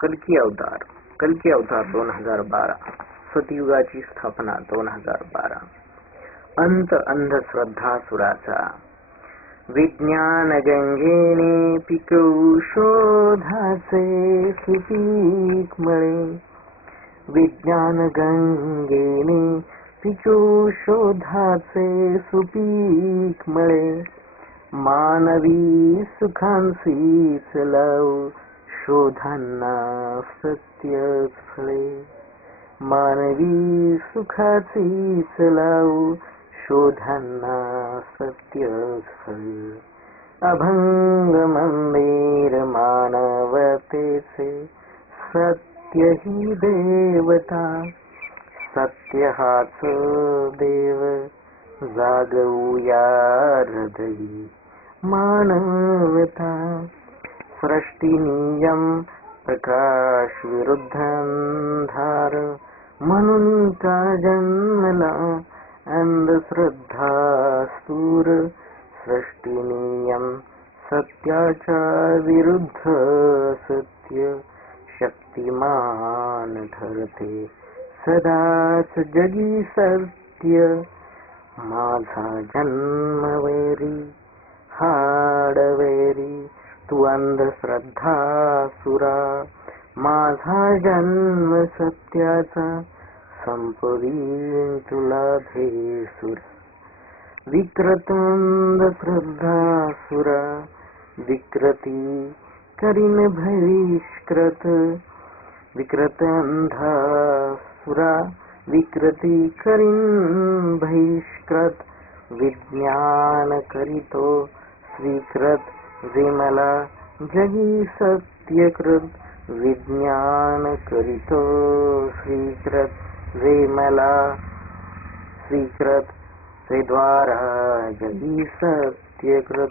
कल्की अवतार 2012, सतयुगाची स्थापना 2012, अंत अंधश्रद्धासुराचा, विज्ञान गंगेने पिकवू शोधाचे सुपीक मळे, विज्ञान गंगेने पिकवू शोधाचे सुपीक मळे, मानवी सुखांशीच लावू शोधांना सत्यच फळे, मानवी सुखाचीच लावू शोधांना सत्यच फळे. अभंग मंदिर मानवतेचे, सत्य ही देवता, सत्य हाच देव, जागवूया हृदयी मानवता. सृष्टी नियम प्रकाश विरुद्ध अंधार, म्हणून का जन्मला अंधश्रद्धा सूर. सृष्टी नियम सत्याच्या विरुद्ध सत्य, शक्तिमान ठरते सदाच जगी सत्य. माझा जन्म वैरी हाडवैरी, तू अंधश्रद्धा सुरा. माझा जन्म सत्याचा, संपवीन तुला भेसुरा. विकृत अंधश्रद्धा सुरा, विकृती करीन बहिष्कृत. विकृत अंधासुरा, विकृती करीन बहिष्कृत. विज्ञान करीतो स्वीकृत, विमला जगी सत्यकृत. विज्ञान करीतो स्वीकृत, विमला स्वीकृत. द्वारा जगी सत्यकृत.